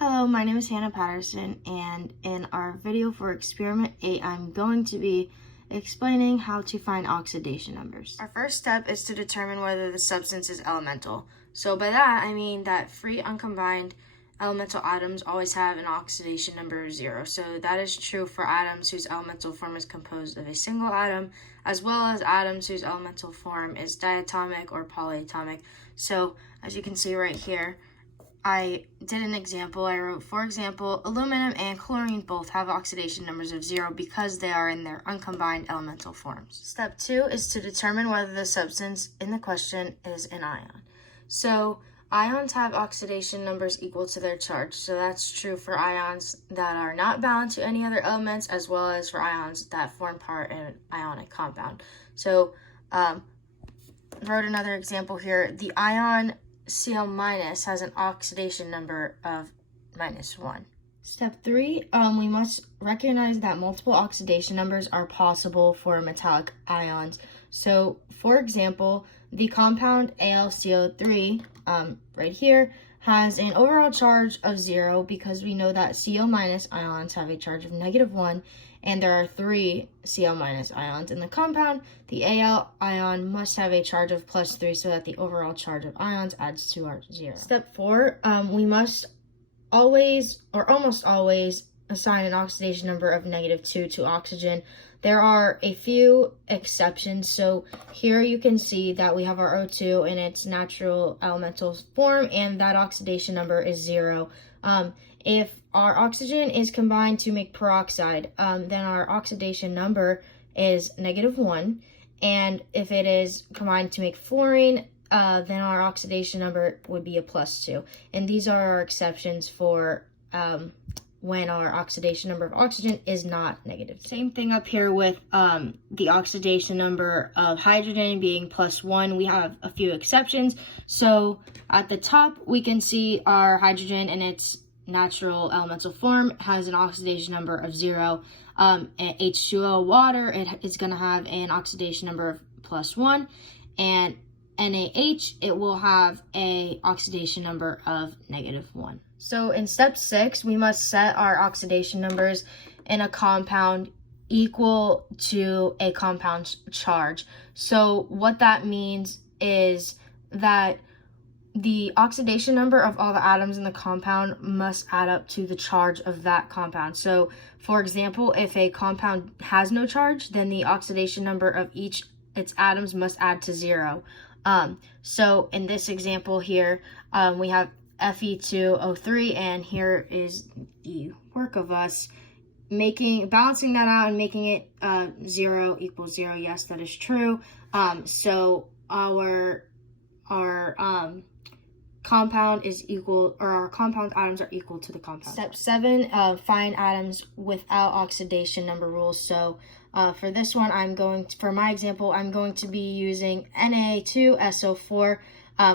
Hello, my name is Hannah Patterson, and in our video for Experiment 8, I'm going to be explaining how to find oxidation numbers. Our first step is to determine whether the substance is elemental. So by that, I mean that free uncombined elemental atoms always have an oxidation number of 0. So that is true for atoms whose elemental form is composed of a single atom, as well as atoms whose elemental form is diatomic or polyatomic. So as you can see right here, I did an example. I wrote, for example, aluminum and chlorine both have oxidation numbers of 0 because they are in their uncombined elemental forms. Step 2 is to determine whether the substance in the question is an ion. So ions have oxidation numbers equal to their charge. So that's true for ions that are not bound to any other elements, as well as for ions that form part in an ionic compound. So wrote another example here. The ion Cl- has an oxidation number of -1. Step 3, we must recognize that multiple oxidation numbers are possible for metallic ions. So, for example, the compound AlCO3, right here, has an overall charge of 0 because we know that Cl- ions have a charge of -1, and there are 3 Cl- ions in the compound. The Al ion must have a charge of +3 so that the overall charge of ions adds to our 0. Step 4, we must always, or almost always, assign an oxidation number of -2 to oxygen. There are a few exceptions. So here you can see that we have our O2 in its natural elemental form, and that oxidation number is 0. If our oxygen is combined to make peroxide, then our oxidation number is -1. And if it is combined to make fluorine, then our oxidation number would be a +2. And these are our exceptions for when our oxidation number of oxygen is not negative. Same thing up here with the oxidation number of hydrogen being +1. We have a few exceptions. So at the top, we can see our hydrogen in its natural elemental form has an oxidation number of 0. H2O water, it is going to have an oxidation number of +1. And NaH, it will have a oxidation number of -1. So in step 6, we must set our oxidation numbers in a compound equal to a compound's charge. So what that means is that the oxidation number of all the atoms in the compound must add up to the charge of that compound. So for example, if a compound has no charge, then the oxidation number of its atoms must add to 0. So in this example here, we have Fe2O3, and here is the work of us balancing that out and making it 0 equals 0. Yes, that is true. So our compound is equal, or our compound atoms are equal to the compound. Step 7, find atoms without oxidation number rules. So for this one, for my example, I'm going to be using Na2SO4.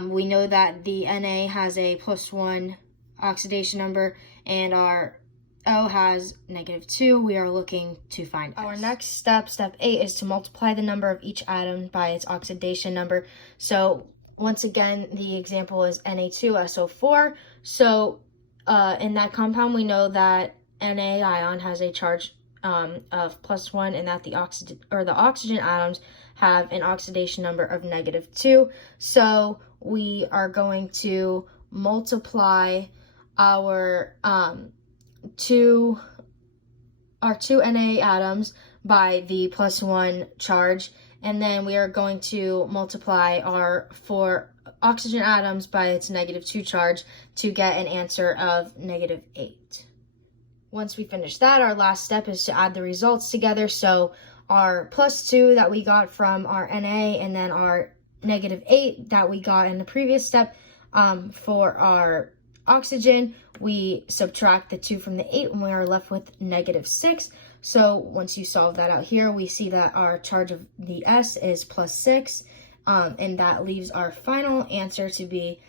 We know that the Na has a +1 oxidation number, and our O has -2. We are looking to find S. Our next step, step 8, is to multiply the number of each atom by its oxidation number. So once again, the example is Na2SO4. So in that compound, we know that Na ion has a charge of +1, and that the oxygen atoms have an oxidation number of -2. So we are going to multiply our two Na atoms by the +1 charge, and then we are going to multiply our 4 oxygen atoms by its -2 charge to get an answer of -8. Once we finish that, our last step is to add the results together. So our +2 that we got from our Na, and then our -8 that we got in the previous step, for our oxygen, we subtract the 2 from the 8, and we are left with -6. So once you solve that out here, we see that our charge of the S is +6, and that leaves our final answer to be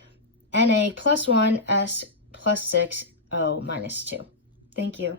Na +1, S +6, O -2. Thank you.